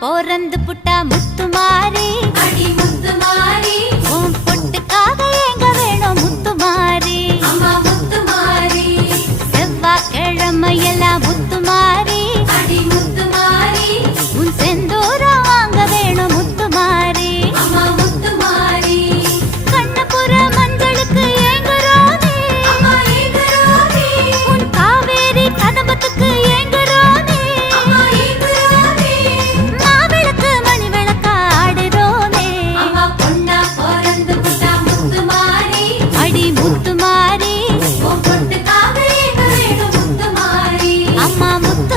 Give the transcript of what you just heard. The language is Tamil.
பொறந்து புட்டா முத்துமாரி అమ్మ ముద్ద